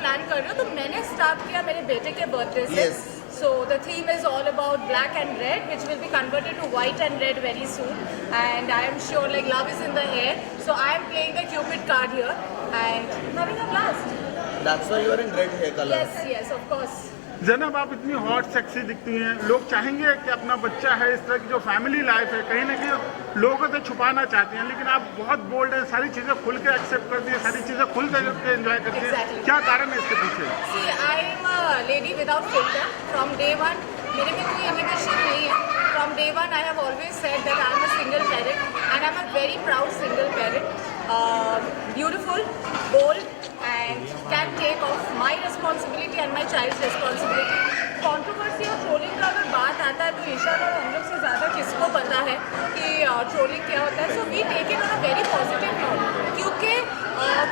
Plan कर रहे हो, तो मैंने स्टार्ट किया मेरे बेटे के बर्थडे से। So the theme is all about black and red, which will be converted to white and red very soon. And I am sure like love is in the air. So I am playing the Cupid card here and having a blast. That's why you are in red hair color. Yes, yes, of course. Zainab, आप इतनी hot sexy दिखती हैं, लोग चाहेंगे कि अपना बच्चा है, इस तरह की जो फैमिली लाइफ है कहीं ना कहीं लोगों से छुपाना चाहती हैं, लेकिन आप बहुत बोल्ड हैं, सारी चीज़ें खुल के एक्सेप्ट करती हैं, सारी चीज़ें खुल के एंजॉय करती हैं। Exactly. क्या कारण है इसके पीछे? See, I am a lady without filter. From day one, मेरे में कोई inhibition नहीं है. From day one, I have always said that I am a single parent and I am a very proud single parent. Beautiful, bold, and can take off my responsibility and my child's responsibility. Controversy और trolling का अगर बात आता है तो ईशान और हम लोग से ज़्यादा किसको पता है कि ट्रोलिंग क्या होता है. So we take it on a very positive note, क्योंकि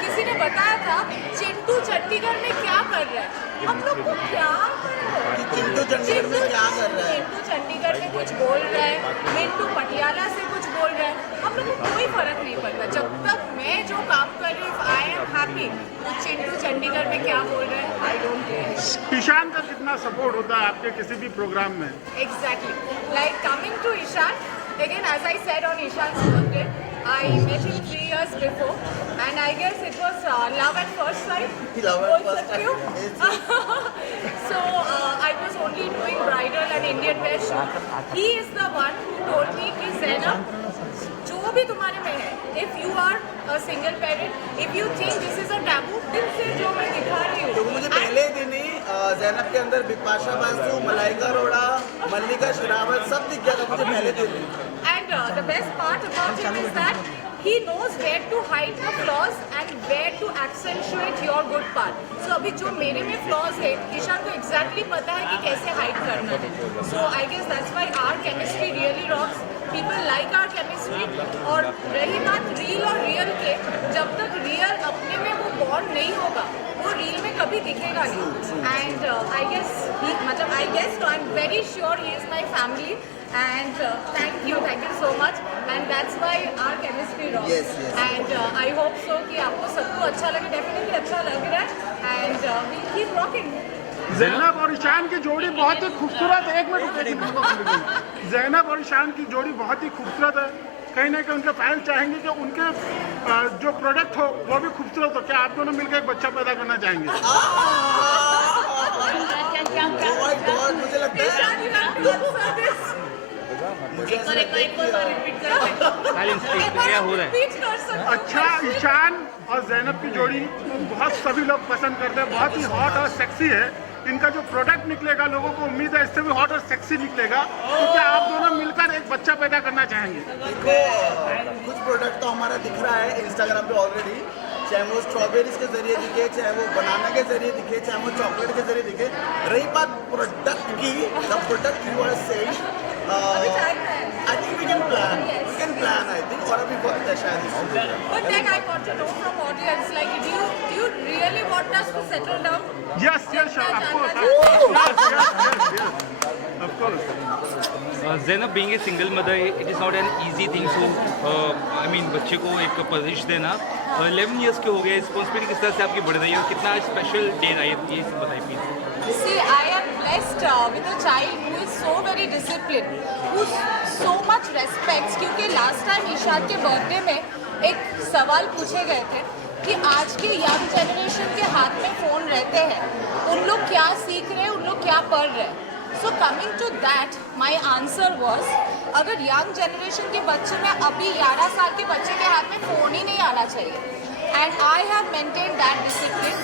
किसी ने बताया था चिंटू चंडीगढ़ में क्या कर रहा है. हम लोग को क्या कर रहा है, चिंटू चंडीगढ़ में क्या कर रहा है? चिंटू चंडीगढ़ में कुछ बोल रहा है, मिंटू पटियाला से कुछ बोल रहा है, हम लोग को कोई फर्क नहीं पड़ता. जब तक मैं जो काम कर रही हूँ, आई एम हैप्पी. तो चिंटू चंडीगढ़ में क्या बोल रहा है, आई डोंट केयर. ईशान का कितना सपोर्ट होता है आपके किसी भी प्रोग्राम में? Exactly. Like coming to Ishan, again as I said on Ishan's birthday, I met him 3 years before, and I guess it was love at first sight. Love at बोल first सकती हूँ. So I was only doing bridal and Indian wear shoot. He is the one who told me कि ज़ैनब, जो भी तुम्हारे में है, if you are a single parent, if you think this is a taboo, दिल से जो मैं दिखा रही हूँ. क्योंकि मुझे पहले दिन ही ज़ैनब के अंदर बिपाशा बासु, मलाइका अरोड़ा, मल्लिका शेरावत सब दिख गया था मुझे पहले दिन ही. And the best part about him is that he knows where to hide the flaws and where to accentuate your good part. So अभी जो मेरे में flaws है, ईशान को exactly पता है कि कैसे hide करना है. So I guess that's why our chemistry really rocks. People like our chemistry. और रही बात real और real के, जब तक real अपने में वो bond नहीं होगा, वो real में कभी दिखेगा नहीं. And I guess no, I'm very sure he is my family. And thank you so much, and that's why our chemistry rocks. Yes. And I hope so कि आपको सबको अच्छा लगे. Definitely अच्छा लग रहा है, and we'll keep rocking. Zainab और ईशान की जोड़ी बहुत ही खूबसूरत है. एक मिनट. ज़ैनब और ईशान की जोड़ी बहुत ही खूबसूरत है. कहीं ना कहीं उनके फैंस चाहेंगे कि उनके जो प्रोडक्ट हो वो भी खूबसूरत हो. क्या आप दोनों मिलकर एक बच्चा पैदा करना चाहेंगे? Oh my God, मुझे लगता है Ishan, you have to answer this. मुझे ऐसा लगता है कि Repeat कर सकते हो. अच्छा, ईशान और ज़ैनब की जोड़ी बहुत सभी लोग पसंद करते हैं, बहुत ही हॉट और सेक्सी है. इनका जो प्रोडक्ट निकलेगा लोगों को उम्मीद है इससे भी हॉट और सेक्सी निकलेगा. तो क्या आप दोनों मिलकर एक बच्चा पैदा करना चाहेंगे? देखो, कुछ प्रोडक्ट तो हमारा दिख रहा है इंस्टाग्राम पे ऑलरेडी, चाहे वो स्ट्रॉबेरीज के जरिए दिखे, चाहे वो बनाना के जरिए दिखे, चाहे वो चॉकलेट के जरिए दिखे. रही बात प्रोडक्ट की, the product you are saying, I think we can plan. We can plan, I think. और अभी बहुत अच्छा है. But then I want to know from audience, like, do you really want us to settle down? Yes, sure, of course. Of course. Zainab being a single mother, it is not an easy thing. So, बच्चे को एक परवरिश देना. 11 years के हो गए, responsibility किस तरह से आपकी बढ़ रही है और कितना स्पेशल डे रहा है ये बताइए please. See, I am blessed with a child who is so very disciplined, who so much respects. क्योंकि last time ईशान के बर्थडे में एक सवाल पूछे गए थे कि आज के यंग जनरेशन के हाथ में फ़ोन रहते हैं, उन लोग क्या सीख रहे हैं, उन लोग क्या पढ़ रहे हैं. So coming to that, my answer was, अगर यंग जनरेशन के बच्चे में अभी 11 साल के बच्चे के हाथ में फ़ोन ही नहीं आना चाहिए. And I have maintained that discipline.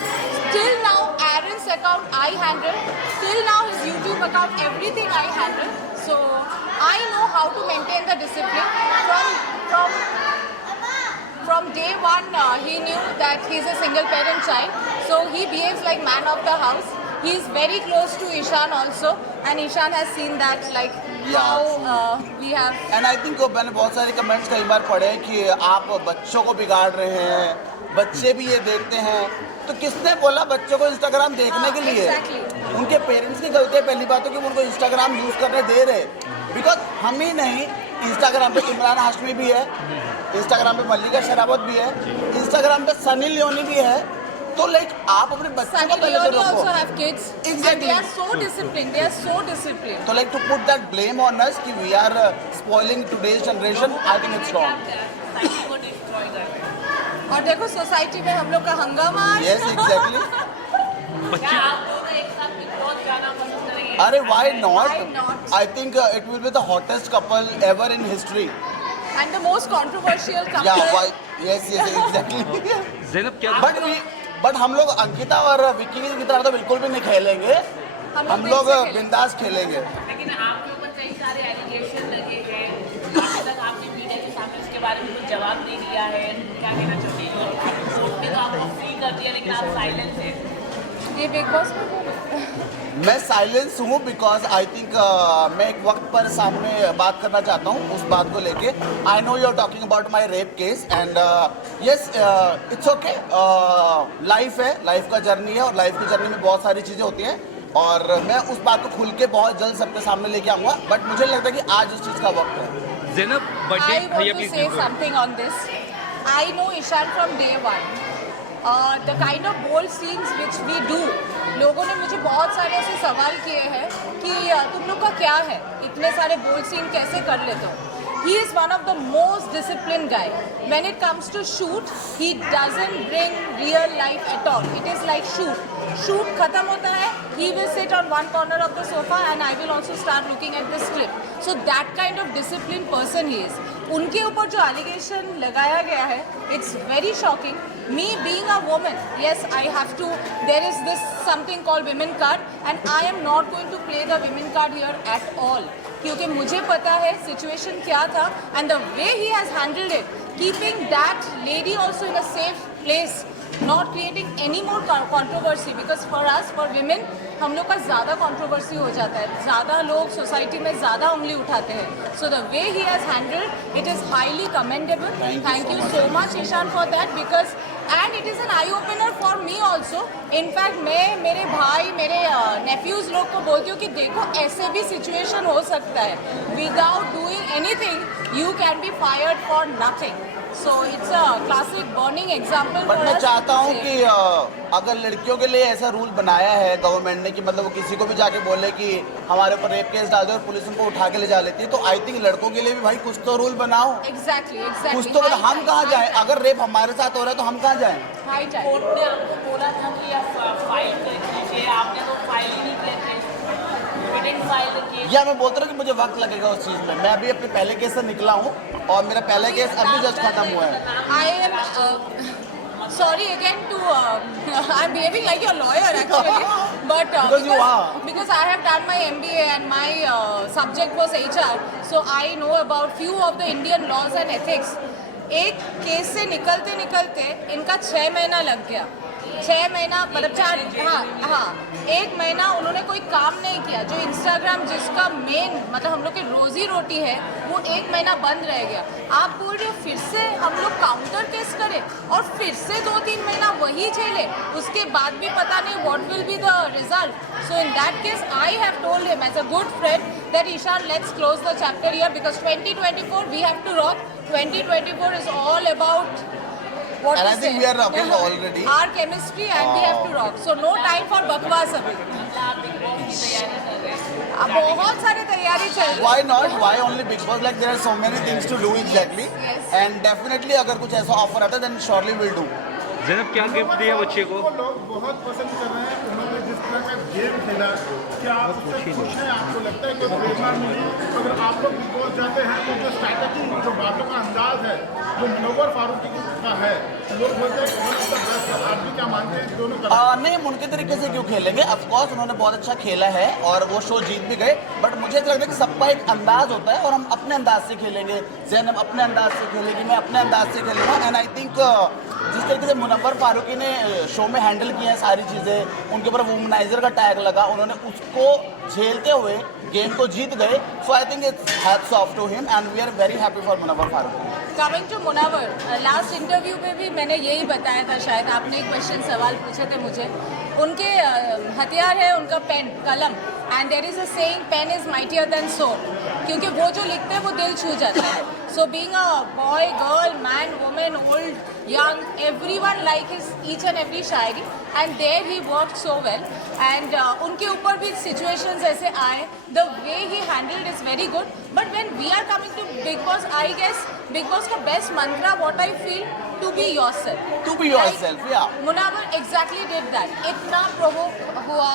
Till now, Aaron's account I handle. Till now, his YouTube account, everything I handle. So I know how to maintain the discipline. From day one, he knew that he's a single parent child. So he behaves like man of the house. He is very close to Ishan also, and Ishan has seen that, like how we have. And I think मैंने बहुत सारे comments कई बार पढ़े कि आप बच्चों को बिगाड़ रहे हैं, बच्चे भी ये देखते हैं. तो किसने बोला बच्चों को इंस्टाग्राम देखने के लिए? Exactly. उनके पेरेंट्स की गलती है. पहली बात है कि उनको इंस्टाग्राम यूज़ करने दे रहे, बिकॉज हम ही नहीं, इंस्टाग्राम पे इमरान हाशमी भी है, इंस्टाग्राम पे मल्लिका शेरावत भी है, इंस्टाग्राम पे सनी लियोनी भी है, तो लाइक आप अपने बच्चों Sunny को पहले तो Leone also रोको have kids. Exactly. And they are so disciplined. They are so disciplined. तो like to put that blame on us कि we are spoiling today's generation I think it's wrong और देखो society में हम लोग का हंगामा आज। यस एग्जैक्टली बच्चे अरे why Why not not? I think it will be the hottest couple ever in history And the most controversial या couple. Why yes yes exactly Zainab क्या बट हम लोग अंकिता और विक्की की तरह तो बिल्कुल भी नहीं खेलेंगे हम दिल लोग से खेलेंगे। बिंदास खेलेंगे लेकिन आपके ऊपर कई सारे एलिगेशन लगे हैं अभी तक आपने मीडिया के सामने उसके बारे में कुछ जवाब नहीं दिया है क्या कहना चाहते हैं कोर्ट ने तो आपको फ्री कर दिया लेकिन आप साइलेंस हैं ये बिग बॉस में बोले। मैं साइलेंस हूँ बिकॉज आई थिंक मैं एक वक्त पर सामने बात करना चाहता हूँ उस बात को लेके I know you are talking about my rape case and yes it's okay life है लाइफ का जर्नी है और लाइफ की जर्नी में बहुत सारी चीज़ें होती हैं और मैं उस बात को खुल के बहुत जल्द सबके सामने लेके आऊँगा बट मुझे लगता है कि आज उस चीज़ का वक्त है ज़ैनब बर्थडे I want भैया to please say something on this. I know Ishan from day one. The kind of bold scenes which we do. लोगों ने मुझे बहुत सारे ऐसे सवाल किए हैं कि तुम लोग का क्या है इतने सारे बोल्ड सीन कैसे कर लेते हो He is one of the most disciplined guy. When it comes to shoot, he doesn't bring real life at all. It is like shoot. Shoot खत्म होता है, he will sit on one corner of the sofa and I will also start looking at the script. So that kind of disciplined person he is. उनके ऊपर जो allegation लगाया गया है, it's very shocking. Me being a woman, yes, I have to. There is this something called women card, and I am not going to play the women card here at all. क्योंकि मुझे पता है situation क्या था and the way he has handled it keeping that lady also in a safe place not creating any more controversy because for us for women हम लोग का ज़्यादा कॉन्ट्रोवर्सी हो जाता है ज़्यादा लोग सोसाइटी में ज़्यादा उंगली उठाते हैं so the way he has handled it is highly commendable thank you so much Ishan for that because and it is an eye opener for me also in fact मैं मेरे भाई मेरे नेफ्यूज़ लोग को बोलती हूँ कि देखो ऐसे भी सिचुएशन हो सकता है without doing anything you can be fired for nothing so it's a classic burning example but मैं चाहता हूँ कि अगर लड़कियों के लिए ऐसा रूल बनाया है गवर्नमेंट ने कि मतलब वो किसी को भी जाके बोले कि हमारे ऊपर रेप केस डाल दे और पुलिस उनको उठा के ले जा लेती है तो आई थिंक लड़कों के लिए भी भाई कुछ तो रूल बनाओ एग्जैक्टली कुछ तो मतलब हम कहाँ जाएं अगर रेप हमारे साथ हो रहा है तो हम कहाँ जाएं हाई टाइम कोर्ट ने आपको बोला था कि आप फाइल कर कीजिए आपने तो फाइल ही नहीं किया थे फाइल किए या मैं बोलता हूँ कि मुझे वक्त लगेगा उस चीज़ में मैं अभी अपने पहले केस से निकला हूँ और मेरा पहला केस अभी जस्ट खत्म हुआ है I am sorry again to I'm behaving like your lawyer actually, but Because you are. because I have done my MBA and my subject was HR, so I know about few of the Indian laws and ethics. एक case से निकलते निकलते इनका 6 महीना लग गया 6 महीना मतलब 4 हाँ 1 महीना उन्होंने कोई काम नहीं किया जो इंस्टाग्राम जिसका मेन मतलब हम लोग की रोजी रोटी है वो 1 महीना बंद रह गया आप बोल रहे हो फिर से हम लोग काउंटर केस करें और फिर से 2-3 महीना वही झेले उसके बाद भी पता नहीं what will be the result so in that case I have told him as a good friend that Ishan let's close the chapter here because 2024 we have to rock 2024 is all about what And to I think say. we are rocking already. Our chemistry and we have to rock. So no time for बकवास अभी. आप big boss की तैयारी कर रहे हैं अब बहुत सारे तैयारी चल रही Why not? Why only Big Boss? Like there are so many things to do exactly. Yes. And definitely अगर कुछ ऐसा ऑफर आता है then surely we'll do. Zainab क्या गिफ्ट दिया बच्चे को वो लोग बहुत पसंद कर रहे हैं उन्होंने जिस तरह का गेम खेला क्या आप उससे खुश हैं आपको लगता है कि प्रेरणा मिली अगर आप लोग बिग बॉस जाते हैं तो जो स्ट्रैटेजी जो बातों का अंदाज है जो मनोवर फारूकी का है लोग बोलते हैं वन ऑफ द बेस्ट आप भी क्या मानते हैं दोनों का नहीं हम उनके तरीके से क्यों खेलेंगे ऑफ कोर्स उन्होंने बहुत अच्छा खेला है और वो शो जीत भी गए बट मुझे तो लगता है कि सबका एक अंदाज होता है और हम अपने अंदाज से खेलेंगे ज़ैनब अपने अंदाज से खेलेगी मैं अपने अंदाज से खेलूँगा एंड आई थिंक जिस तरीके से मुनव्वर फारूकी ने शो में हैंडल किया है सारी चीज़ें उनके ऊपर वुमनाइजर का टैग लगा उन्होंने उसको झेलते हुए गेम को जीत गए so I think it's hats off to him and we are very happy for Munawar Faruqui coming to Munawar last interview में भी मैंने यही बताया था शायद आपने एक क्वेश्चन सवाल पूछे थे मुझे उनके हथियार है उनका पेन कलम and there is a saying pen is mightier than sword क्योंकि वो जो लिखते हैं वो दिल छू जाता है. So being a boy, girl, man, woman, old, young, everyone like his each and every Shayari, and there he worked so well. And उनके ऊपर भी situations ऐसे आए, the way he handled is very good. But when we are coming to Big Boss, I guess Big Boss का best mantra, what I feel, to be yourself. To be yourself, yeah. Munawar exactly did that. इतना provoke हुआ,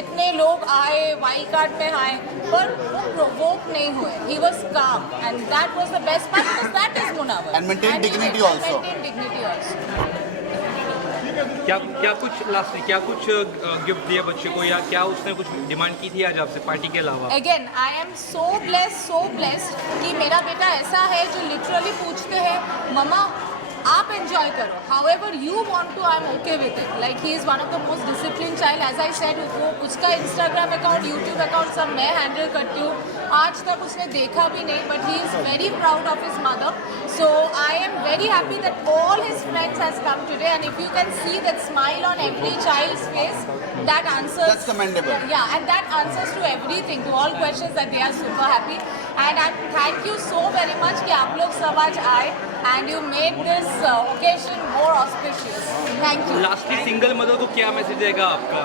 इतने लोग आए, wild card में आए, पर वो provoke नहीं हुए. He was calm, and that was the best part because that is Munawar. And maintain dignity he also. maintain dignity also. क्या कुछ लास्ट क्या कुछ गिफ्ट दिया बच्चे को या क्या उसने कुछ डिमांड की थी आज आपसे पार्टी के अलावा? Again, I am so blessed कि मेरा बेटा ऐसा है जो लिटरली पूछते हैं, मम्मा आप एंजॉय करो, however you want to, I'm okay with it. Like he is one of the most disciplined child, as I said. वो उसका Instagram अकाउंट, YouTube अकाउंट सब मैं हैंडल करती हूँ. आज तक उसने देखा भी नहीं, but he is very proud of his mother. So I am very happy that all his friends has come today, and if you can see that smile on every child's face, that answers. That's commendable. Yeah, and that answers to everything, to all questions, that they are super happy. And I thank you so very much कि आप लोग सब आज आए and you made this occasion more auspicious. Thank you. Lastly single mother को क्या message देगा आपका?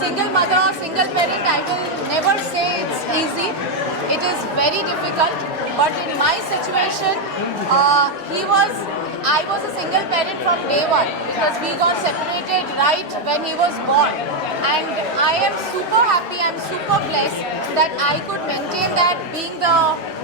Single mother or single parent, I will never say it's easy. It is very difficult. But in my situation, I was a single parent from day one because we got separated right when he was born. And I am super happy, I'm super blessed that I could maintain that, being the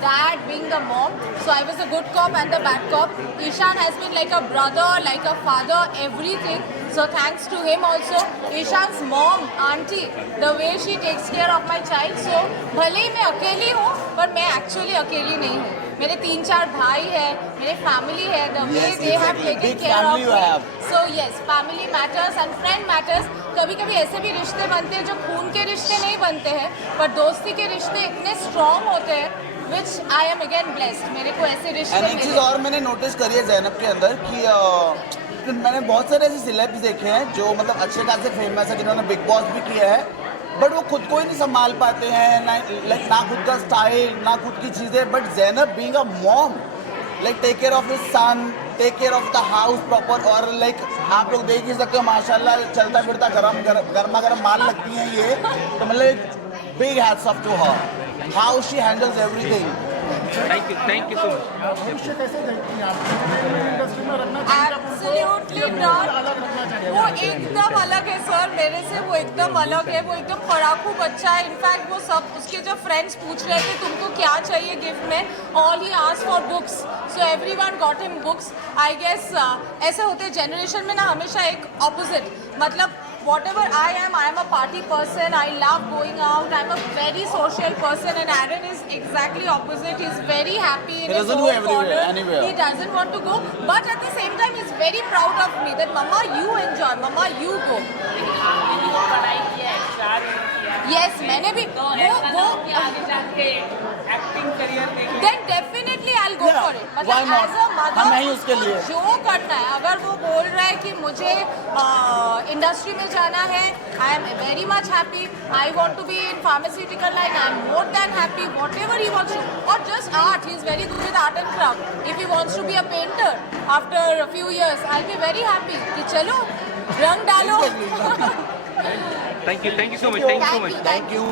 dad, being the mom. So I was a good cop and the bad cop. Ishan has been like a brother, like a father, everything. So thanks to him also. Ishan's mom, auntie, the way she takes care of my child. So भले ही मैं अकेली हूँ, पर मैं actually अकेली नहीं हूँ. मेरे 3-4 भाई है, मेरे फैमिली है. The way Yes, they have exactly. taken Big care of family you me. have. So yes, family matters and friend matters. कभी कभी ऐसे भी रिश्ते बनते हैं जो खून के रिश्ते नहीं बनते हैं, पर दोस्ती के रिश्ते इतने स्ट्रॉन्ग होते हैं, which I am again blessed. मेरे को ऐसे रिश्ते एंड एक चीज़ और मैंने नोटिस करी है ज़ैनब के अंदर कि मैंने बहुत सारे ऐसे सिलेब्स देखे हैं जो मतलब अच्छे खासे फेमस है, जिन्होंने बिग बॉस भी किया है, बट वो खुद को ही नहीं संभाल पाते हैं, ना खुद का स्टाइल, ना खुद की चीज़ें. But Zainab being a mom, like take care of his son, take care of the house proper, और लाइक आप लोग देख ही सकते हो माशाल्लाह चलता फिरता गर्मा गर्म माल लगती हैं ये, तो मतलब big hats off to her, how she handles everything. Thank you so much. भविष्य कैसे देखती हैं आप? इंडस्ट्री में रखना Absolutely not. वो एकदम अलग है सर मेरे से, वो एकदम अलग है, वो एकदम पढ़ाकू बच्चा है. इनफैक्ट वो सब उसके जो फ्रेंड्स पूछ रहे थे तुमको क्या चाहिए गिफ्ट में, all he asked for books. So everyone got him books. I guess ऐसे होते जनरेशन में ना हमेशा एक ऑपोजिट, मतलब whatever I am a party person. I love going out. I'm a very social person, and Aaron is exactly opposite. He's very happy in He his doesn't own go everywhere, corner. anywhere. He doesn't want to go, but at the same time, he's very proud of me that Mama, you enjoy. Mama, you go. आपने भी वो पढ़ाई की है, star किया है. Yes, मैंने भी तो ऐसा ना हो कि आगे जाके एक्टिंग करियर में Then definitely I'll go Yeah, for it. why मतलब not? as a mother, हम हैं ही उसके लिए. जो करना है, अगर वो बोल रहा है कि मुझे इंडस्ट्री में जाना है, I am very much happy. I want to be in pharmaceutical line. I am more than happy. Whatever he wants to, or just art. He is very good with art and craft. If he wants to be a painter after a few years, I'll be very happy. कि चलो रंग डालो. Thank you so much. Thank you. Thank you.